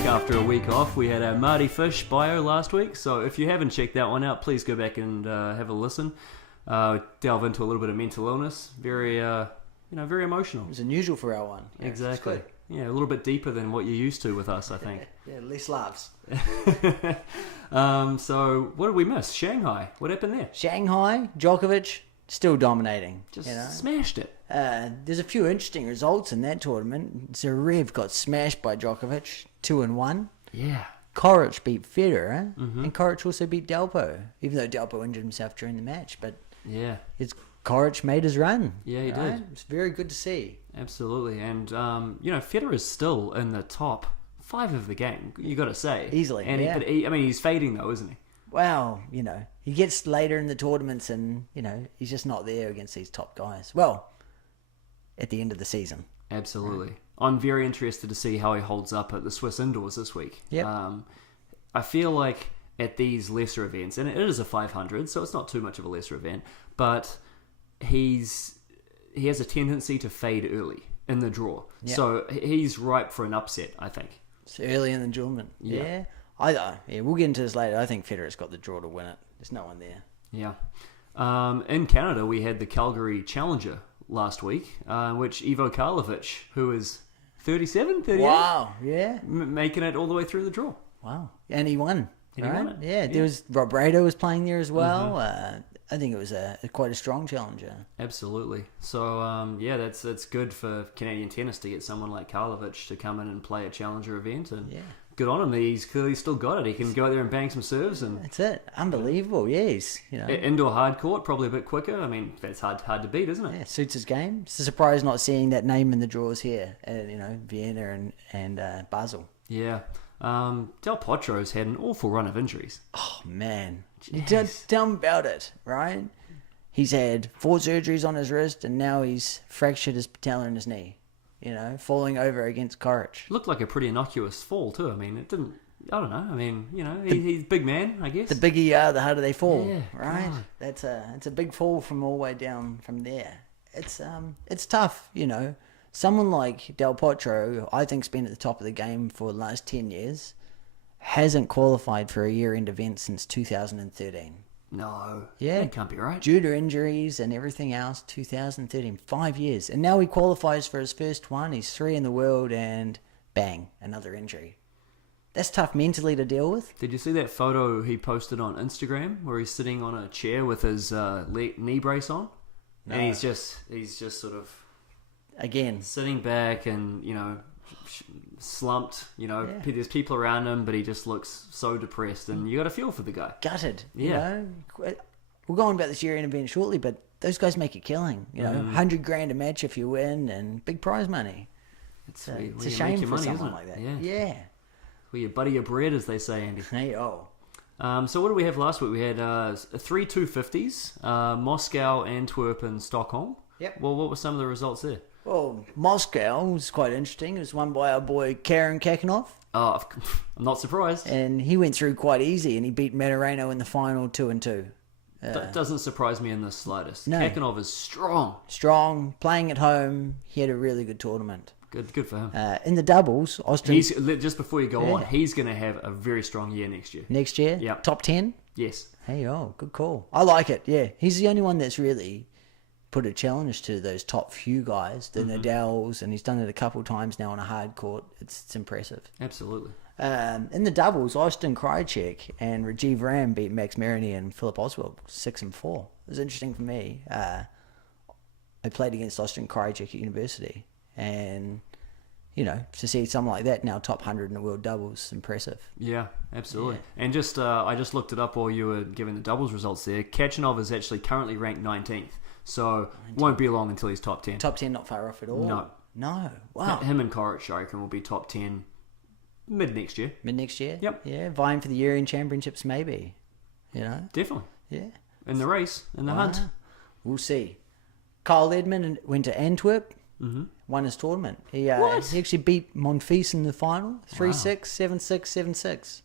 back after a week off. We had our Marty Fish bio last week, so if you haven't checked that one out, please go back and have a listen. Delve into a little bit of mental illness. Very, very emotional. It was unusual for our one. Yeah, exactly. Yeah, a little bit deeper than what you're used to with us, I think. Yeah, less laughs. So, what did we miss? Shanghai. What happened there? Shanghai, Djokovic, still dominating. Just smashed it. There's a few interesting results in that tournament. Zverev got smashed by Djokovic, 2-1. Yeah. Coric beat Federer, and Coric also beat Delpo, even though Delpo injured himself during the match. But yeah, Coric made his run. Yeah, he did. It's very good to see. Absolutely. And, Federer's still in the top 5 of the game, you got to say. Easily, and yeah. He's fading though, isn't he? Well, he gets later in the tournaments and, he's just not there against these top guys. Well, at the end of the season. Absolutely. I'm very interested to see how he holds up at the Swiss Indoors this week. Yep. I feel like at these lesser events, and it is a 500, so it's not too much of a lesser event, but he has a tendency to fade early in the draw. Yep. So he's ripe for an upset, I think. It's early in the tournament. Yeah. We'll get into this later. I think Federer's got the draw to win it. There's no one there. Yeah. In Canada, we had the Calgary Challenger last week, which Ivo Karlovic, who is 37, 38. Wow, yeah. Making it all the way through the draw. Wow. And he won. And he won it. Yeah, there was Rob Rado was playing there as well. I think it was quite a strong challenger. Absolutely. So, that's good for Canadian tennis to get someone like Karlovic to come in and play a challenger event. And good on him. He's clearly still got it. He can go out there and bang some serves. And that's it. Unbelievable. Yeah, indoor hard court, probably a bit quicker. I mean, that's hard to beat, isn't it? Yeah, suits his game. It's a surprise not seeing that name in the draws here at Vienna and Basel. Yeah. Del Potro's had an awful run of injuries. Oh, man. Tell him about it, right? He's had 4 surgeries on his wrist, and now he's fractured his patella in his knee, falling over against Coric. Looked like a pretty innocuous fall, too. I mean, it didn't... I don't know. I mean, he's a big man, I guess. The bigger you are, the harder they fall, right? God. It's a big fall from all the way down from there. It's tough, Someone like Del Potro, who I think's been at the top of the game for the last 10 years, hasn't qualified for a year-end event since 2013. No. Yeah. That can't be right. Due to injuries and everything else, 2013, 5 years. And now he qualifies for his first one. He's 3 in the world and bang, another injury. That's tough mentally to deal with. Did you see that photo he posted on Instagram where he's sitting on a chair with his knee brace on? No. And he's just sort of... Again. Sitting back and, slumped, there's people around him, but he just looks so depressed, and you got to feel for the guy. Gutted. Yeah. We'll go on about this year-end event shortly, but those guys make a killing. $100,000 a match if you win, and big prize money. It's a shame for someone like that. Yeah. Well, you butter your bread, as they say, Andy. Hey, oh. So what did we have last week? We had 3 250s, Moscow, Antwerp, and Stockholm. Yep. Well, what were some of the results there? Well, Moscow was quite interesting. It was won by our boy Karen Kakanov. Oh, I'm not surprised. And he went through quite easy, and he beat Maturano in the final 2-2. That doesn't surprise me in the slightest. No. Kakanov is strong. Strong, playing at home. He had a really good tournament. Good for him. In the doubles, Austin... Just before you go on, he's going to have a very strong year next year. Next year? Yeah. Top 10? Yes. Hey, good call. I like it, yeah. He's the only one that's really put a challenge to those top few guys, the Nadals, and he's done it a couple times now on a hard court. It's impressive. Absolutely. In the doubles, Austin Krajicek and Rajiv Ram beat Max Marini and Philip Oswald 6-4. It was interesting for me. I played against Austin Krajicek at university, and to see someone like that now top 100 in the world doubles, impressive. Yeah, absolutely. Yeah. And I just looked it up while you were giving the doubles results there. Kachanov is actually currently ranked 19th. So, won't be long until he's top 10. Top 10 not far off at all? No. Wow. Him and Coric, I reckon, will be top 10 mid-next year. Mid-next year? Yep. Yeah, vying for the year-end championships maybe. Definitely. Yeah. In the race, in the hunt. We'll see. Kyle Edmund went to Antwerp, won his tournament. He actually beat Monfils in the final, 3-6, 7-6, 7-6.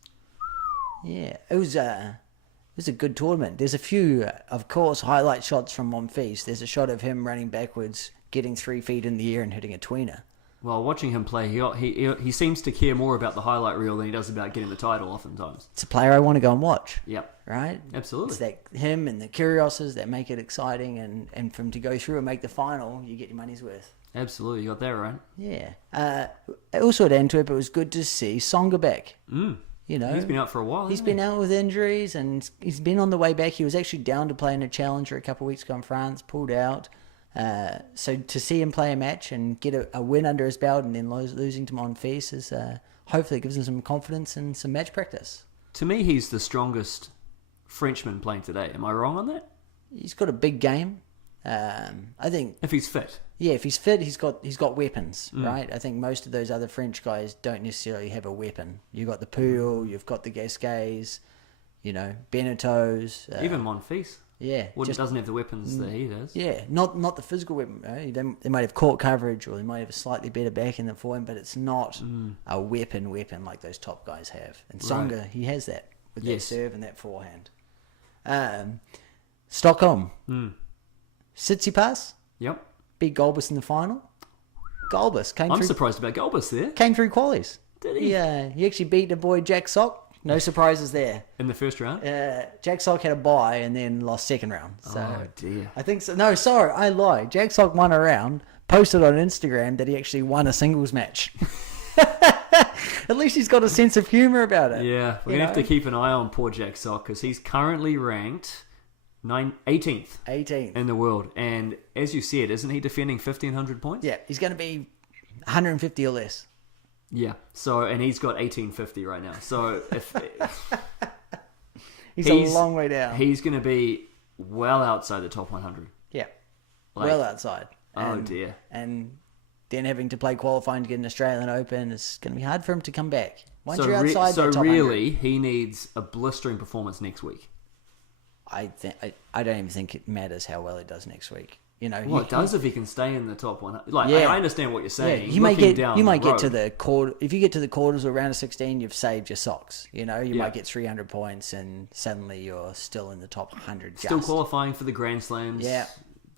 Yeah, it was a good tournament. There's a few, of course, highlight shots from Monfils. There's a shot of him running backwards, getting 3 feet in the air and hitting a tweener. Well, watching him play, he seems to care more about the highlight reel than he does about getting the title oftentimes. It's a player I want to go and watch. Yep. Right? Absolutely. It's that him and the Kyrgioses that make it exciting, and for him to go through and make the final, you get your money's worth. Absolutely, you got that right. Yeah. Also at Antwerp, it was good to see Songa back. You know, He's been out for a while. He's been out with injuries, and he's been on the way back. He was actually down to play in a challenger a couple of weeks ago in France, pulled out. So to see him play a match and get a win under his belt and then losing to Monfils is hopefully gives him some confidence and some match practice. To me, he's the strongest Frenchman playing today. Am I wrong on that? He's got a big game. I think if he's fit. Yeah, if he's fit, he's got weapons, right? I think most of those other French guys don't necessarily have a weapon. You've got the Puyol, you've got the Gasquets, you know, Beneto's. Even Monfils. Yeah. Doesn't have the weapons that he does. Yeah, not the physical weapon. They might have court coverage or they might have a slightly better backhand than forehand, but it's not a weapon like those top guys have. And Songa, he has that with that serve and that forehand. Stockholm. Tsitsipas. Yep. Beat Golbus in the final. Golbus came through. I'm surprised about Golbus there. Came through qualies. Did he? Yeah, he actually beat the boy Jack Sock. No surprises there. In the first round? Jack Sock had a bye and then lost second round. So oh, dear. I think so. No, sorry, I lied. Jack Sock won a round, posted on Instagram that he actually won a singles match. At least he's got a sense of humour about it. Yeah, we're going to have to keep an eye on poor Jack Sock because he's currently ranked 18th in the world. And as you said, isn't he defending 1,500 points? Yeah, he's going to be 150 or less. Yeah, and he's got 1850 right now. So if he's a long way down. He's going to be well outside the top 100. Yeah, well outside. Oh dear. And then having to play qualifying to get an Australian Open, it's going to be hard for him to come back. Once you're outside the top 100. He needs a blistering performance next week. I don't even think it matters how well he does next week. You know, it does if he can stay in the top 100. I understand what you're saying. Yeah, you might get to the quarter. If you get to the quarters or round of 16, you've saved your socks. You know, you might get 300 points, and suddenly you're still in the top 100. Still qualifying for the Grand Slams. Yeah,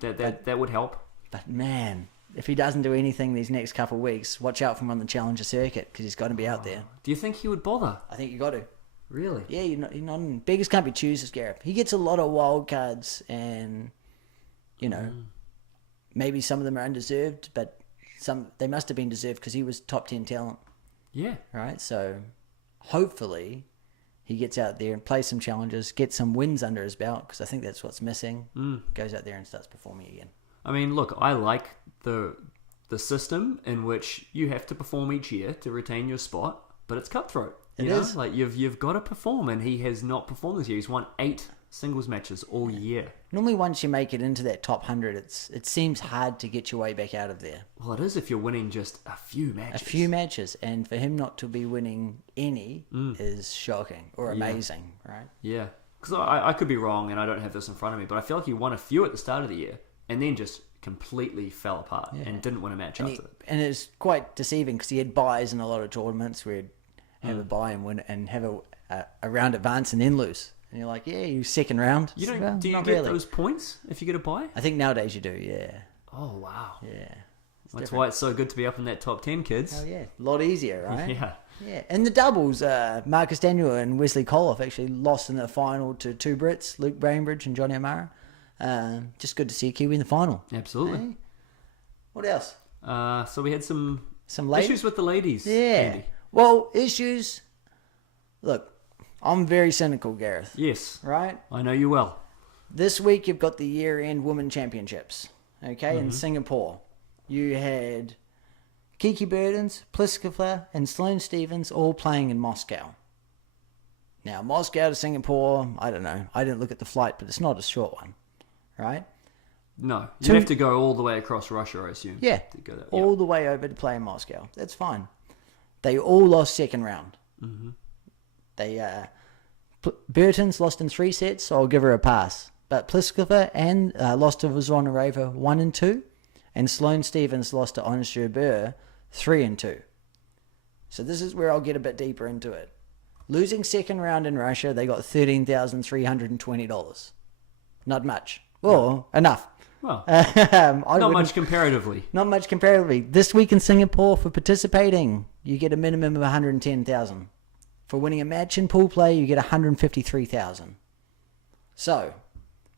that would help. But man, if he doesn't do anything these next couple of weeks, watch out for him on the Challenger circuit because he's got to be out there. Do you think he would bother? I think you got to. Really? Yeah, you're not beggars can't be choosers, Gareth. He gets a lot of wild cards, and you know. Maybe some of them are undeserved, but they must have been deserved because he was top 10 talent. Yeah. Right? So hopefully he gets out there and plays some challenges, gets some wins under his belt because I think that's what's missing. Goes out there and starts performing again. I mean, look, I like the system in which you have to perform each year to retain your spot, but it's cutthroat. It is. Like you've got to perform, and he has not performed this year. He's won 8 singles matches all year. Normally, once you make it into that top 100, it seems hard to get your way back out of there. Well, it is if you're winning just a few matches. And for him not to be winning any is shocking or amazing, right? Yeah, because I could be wrong, and I don't have this in front of me, but I feel like he won a few at the start of the year, and then just completely fell apart and didn't win a match after it. And it's quite deceiving because he had buys in a lot of tournaments where he'd have a buy and win and have a round advance and then lose. And you're like, yeah, you second round. You don't? Do you get those points if you get a bye? I think nowadays you do. Yeah. Oh wow. Yeah. That's why it's so good to be up in that top 10, kids. Oh yeah, a lot easier, right? Yeah. Yeah. And the doubles, Marcus Daniel and Wesley Koloff actually lost in the final to 2 Brits, Luke Bainbridge and Johnny O'Mara. Just good to see a Kiwi in the final. Absolutely. Hey? What else? So we had some ladies? issues with the ladies. Yeah. Andy. Well, issues. Look. I'm very cynical, Gareth. Yes. Right? I know you well. This week you've got the year-end Women Championships, okay, in Singapore. You had Kiki Bertens, Pliskova, and Sloane Stephens all playing in Moscow. Now, Moscow to Singapore, I don't know. I didn't look at the flight, but it's not a short one, right? No. You have to go all the way across Russia, I assume. Yeah. To go there. All the way over to play in Moscow. That's fine. They all lost second round. Mm-hmm. Bertens lost in 3 sets, so I'll give her a pass. But Pliskova and lost to Zvonareva 1 and 2, and Sloane Stephens lost to Ons Jabeur 3 and 2. So this is where I'll get a bit deeper into it. Losing second round in Russia, they got $13,320. Not much. Well, enough. Well, I not wouldn't- much comparatively. Not much comparatively. This week in Singapore, for participating, you get a minimum of 110,000. For winning a match in pool play, you get 153,000. So,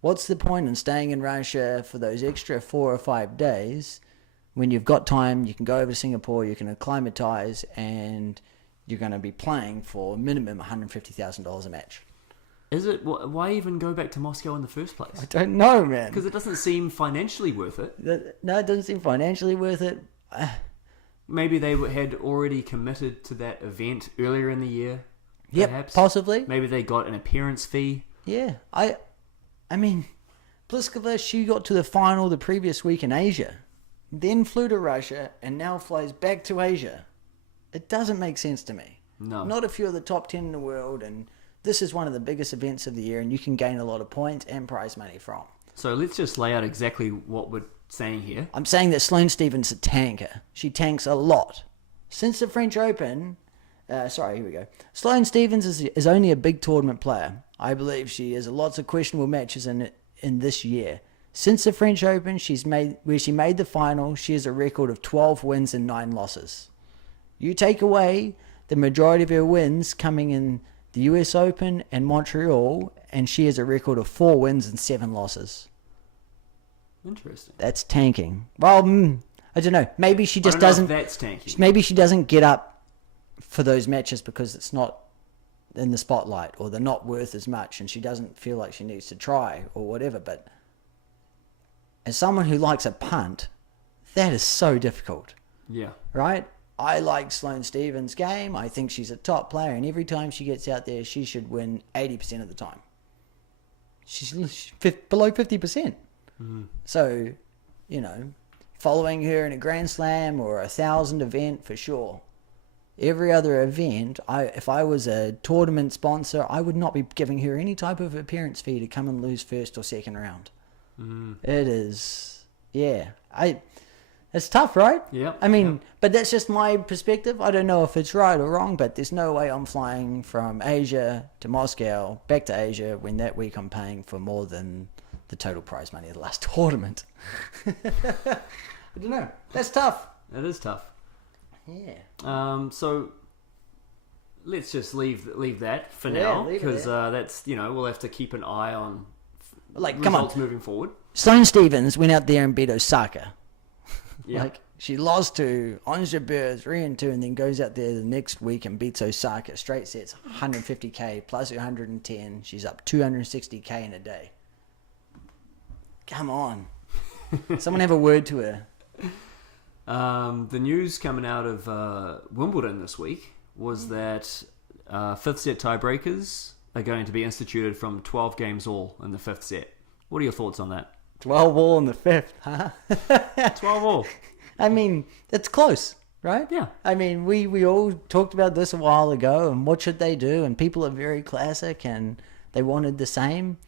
what's the point in staying in Russia for those extra 4 or 5 days when you've got time? You can go over to Singapore, you can acclimatize, and you're going to be playing for a minimum $150,000 a match. Is it? Why even go back to Moscow in the first place? I don't know, man. Because it doesn't seem financially worth it. No, it doesn't seem financially worth it. Maybe they had already committed to that event earlier in the year. Yep, Perhaps. possibly. Maybe they got an appearance fee. Yeah, I mean, Pliskova, she got to the final the previous week in Asia, then flew to Russia, and now flies back to Asia. It doesn't make sense to me. No. Not if you're the top 10 in the world, and this is one of the biggest events of the year, and you can gain a lot of points and prize money from. So let's just lay out exactly what we're saying here. I'm saying that Sloane Stephens is a tanker. She tanks a lot. Since the French Open... here we go. Sloane Stephens is only a big tournament player. I believe she has lots of questionable matches in this year. Since the French Open, where she made the final, she has a record of 12 wins and 9 losses. You take away the majority of her wins coming in the US Open and Montreal, and she has a record of 4 wins and 7 losses. Interesting. That's tanking. Well, I don't know. Maybe she just I don't know doesn't. if that's tanking. Maybe she doesn't get up for those matches because it's not in the spotlight, or they're not worth as much, and she doesn't feel like she needs to try or whatever. But as someone who likes a punt, that is so difficult, Yeah. right? I like Sloane Stephens' game. I think she's a top player, and every time she gets out there, she should win 80% of the time. She's below 50%. So, following her in a Grand Slam or a 1,000 event for sure. Every other event, if I was a tournament sponsor, I would not be giving her any type of appearance fee to come and lose first or second round. It is, it's tough, right? Yeah. I mean, but that's just my perspective. I don't know if it's right or wrong, but there's no way I'm flying from Asia to Moscow, back to Asia, when that week I'm paying for more than the total prize money of the last tournament. I don't know. That's tough. It is tough. Yeah. So let's just leave that for Yeah, now, leave it because there. that's we'll have to keep an eye on Like, come on. results moving forward. Sloane Stephens went out there and beat Osaka. Yeah. Like, she lost to Ons Jabeur 3-2, and then goes out there the next week and beats Osaka. Straight sets, 150k plus 110. She's up 260k in a day. Come on. Someone have a word to her. The news coming out of Wimbledon this week was that fifth set tiebreakers are going to be instituted from 12 games all in the fifth set. What are your thoughts on that? 12 all in the fifth, huh? 12 all. I mean, it's close, right? Yeah. I mean, we all talked about this a while ago, and what should they do? And people are very classic, and they wanted the same.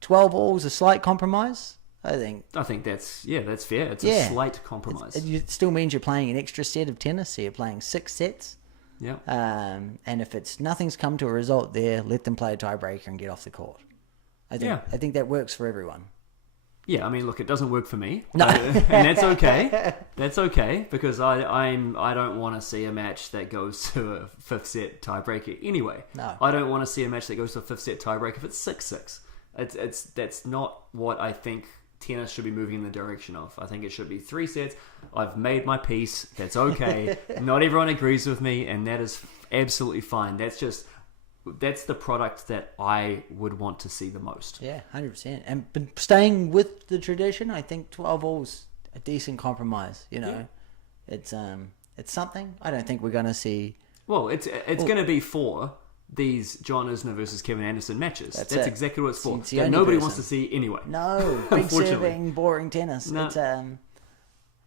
12 all is a slight compromise, I think. I think that's fair. It's a slight compromise. It still means you're playing an extra set of tennis, so you're playing 6 sets. Yeah. And if nothing's come to a result there, let them play a tiebreaker and get off the court. I think that works for everyone. Yeah, I mean, look, it doesn't work for me, No. and that's okay. That's okay, because I don't want to see a match that goes to a fifth set tiebreaker anyway. No. I don't want to see a match that goes to a fifth set tiebreaker if it's 6-6. That's not what I think tennis should be moving in the direction of. I think it should be 3 sets. I've made my peace. That's okay. Not everyone agrees with me, and that is absolutely fine. That's the product that I would want to see the most. Yeah, 100%. But staying with the tradition, I think 12 all's a decent compromise. Yeah. It's something. I don't think we're going to see. Well, it's going to be for these John Isner versus Kevin Anderson matches. That's it. exactly what it's for. It's the That only nobody person. wants to see anyway. No, big Unfortunately. serving, boring tennis. No. It's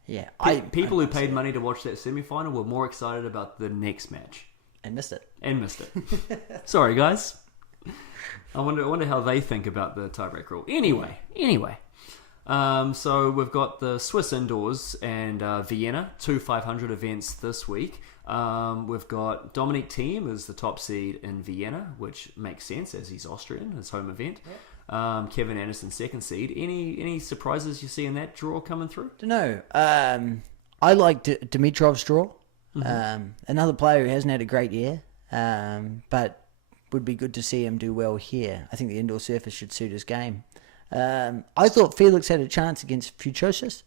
yeah. People who I paid see money to watch that semi-final were more excited about the next match. and missed it. And missed it. Sorry, guys. I wonder how they think about the tiebreak rule. Anyway. So we've got the Swiss Indoors and Vienna, 2 500 events this week. We've got Dominic Thiem as the top seed in Vienna, which makes sense as he's Austrian, his home event. Kevin Anderson second seed. Any surprises you see in that draw coming through? Don't know. I like Dimitrov's draw. Another player who hasn't had a great year, but would be good to see him do well here. I think the indoor surface should suit his game. I thought Felix had a chance against Fuchsiewicz.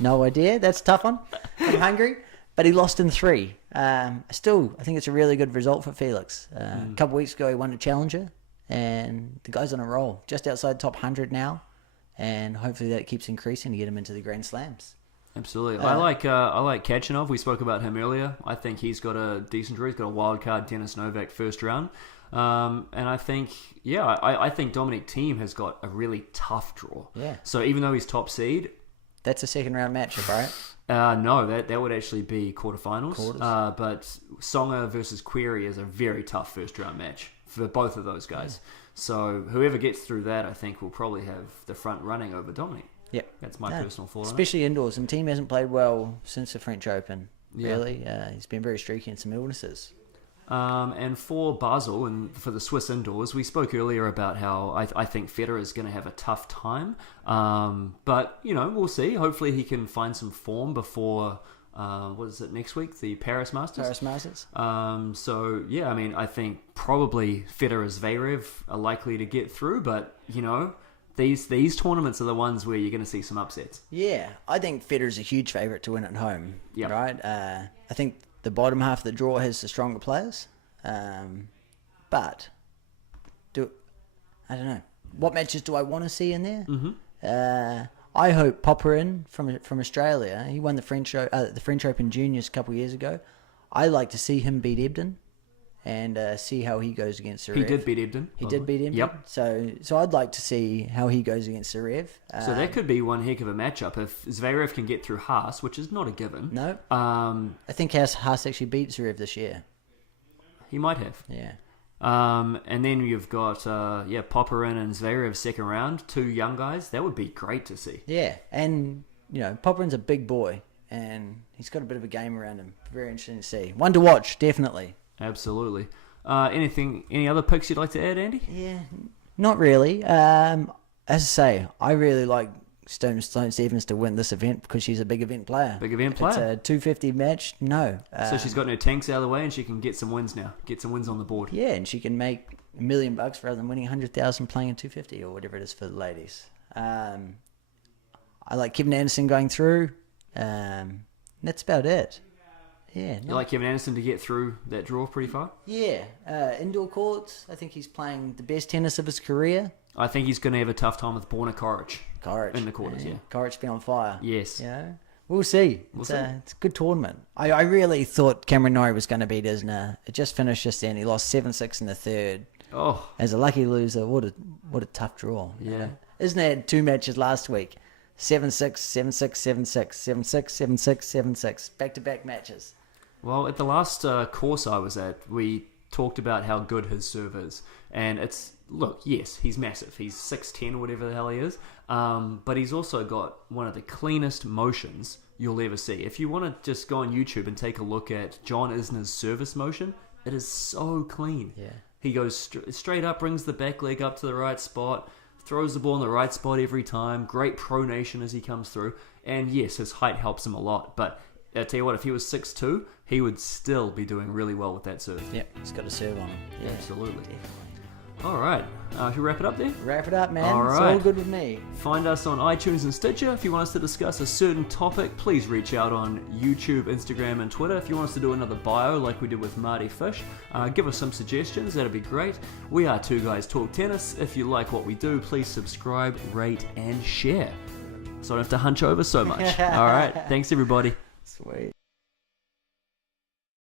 No idea. That's a tough one from Hungary. But he lost in 3. Still, I think it's a really good result for Felix. A couple of weeks ago, he won a challenger. And the guy's on a roll. Just outside top 100 now. And hopefully that keeps increasing to get him into the Grand Slams. Absolutely. I like Kachanov. We spoke about him earlier. I think he's got a decent draw. He's got a wild card, Denis Novak first round. And I think, I think Dominic Thiem has got a really tough draw. Yeah. So even though he's top seed... That's a second round matchup, right? No, that would actually be quarterfinals. But Songer versus Query is a very tough first round match for both of those guys. Yeah. So whoever gets through that, I think, will probably have the front running over Dominic. Yep. That's my personal thought on it. Especially indoors. And Thiem hasn't played well since the French Open, really. He's been very streaky in some illnesses. And for Basel and for the Swiss Indoors, we spoke earlier about how I think Federer is going to have a tough time. But, we'll see. Hopefully he can find some form before, what is it, next week? The Paris Masters? I think probably Federer and Zverev are likely to get through. But, these tournaments are the ones where you're going to see some upsets. Yeah, I think Federer's a huge favourite to win at home. Yep. Right? I think the bottom half of the draw has the stronger players. But I don't know. What matches do I want to see in there? Mm-hmm. I hope Popperin from Australia. He won the French Open Juniors a couple of years ago. I like to see him beat Ebden and see how he goes against Zverev. He did beat Ebden. He did beat Ebden. Yep. So I'd like to see how he goes against Zverev. So that could be one heck of a matchup if Zverev can get through Haas, which is not a given. No. I think Haas actually beat Zverev this year. He might have. Yeah. And then you've got Popperin and Zverev second round, 2 young guys. That would be great to see. Yeah, and Popperin's a big boy, and he's got a bit of a game around him. Very interesting to see. One to watch, definitely. Absolutely. Any other picks you'd like to add, Andy? Yeah, not really. As I say, I really like Stone Stevens to win this event because she's a big event player. It's a 250 match. No. So she's gotten her tanks out of the way and she can get some wins now. Get some wins on the board. Yeah, and she can make $1 million rather than winning 100,000 playing in 250 or whatever it is for the ladies. I like Kevin Anderson going through. That's about it. Yeah. You like Kevin Anderson to get through that draw pretty far? Yeah. Indoor courts, I think he's playing the best tennis of his career. I think he's going to have a tough time with Borna Coric. In the quarters, yeah. Coric's been on fire. Yes. We'll see. It's a good tournament. I really thought Cameron Norrie was going to beat Isner. It just finished just then. He lost 7-6 in the third. Oh. As a lucky loser, what a tough draw. Yeah. Isner had 2 matches last week. 7-6, 7-6, 7-6, 7-6, 7-6, 7-6. Back-to-back matches. Well, at the last course I was at, we talked about how good his serve is. And yes, he's massive. He's 6'10", or whatever the hell he is. But he's also got one of the cleanest motions you'll ever see. If you want to just go on YouTube and take a look at John Isner's service motion, it is so clean. Yeah. He goes straight up, brings the back leg up to the right spot, throws the ball in the right spot every time. Great pronation as he comes through. And yes, his height helps him a lot. But I tell you what, if he was 6'2", he would still be doing really well with that serve. Yep, he's got a serve on him. Yeah, absolutely. Definitely. All right. Should we wrap it up there? Wrap it up, man. All right. It's all good with me. Find us on iTunes and Stitcher. If you want us to discuss a certain topic, please reach out on YouTube, Instagram, and Twitter. If you want us to do another bio like we did with Marty Fish, give us some suggestions. That'd be great. We are Two Guys Talk Tennis. If you like what we do, please subscribe, rate, and share. So I don't have to hunch over so much. All right. Thanks, everybody. Sweet.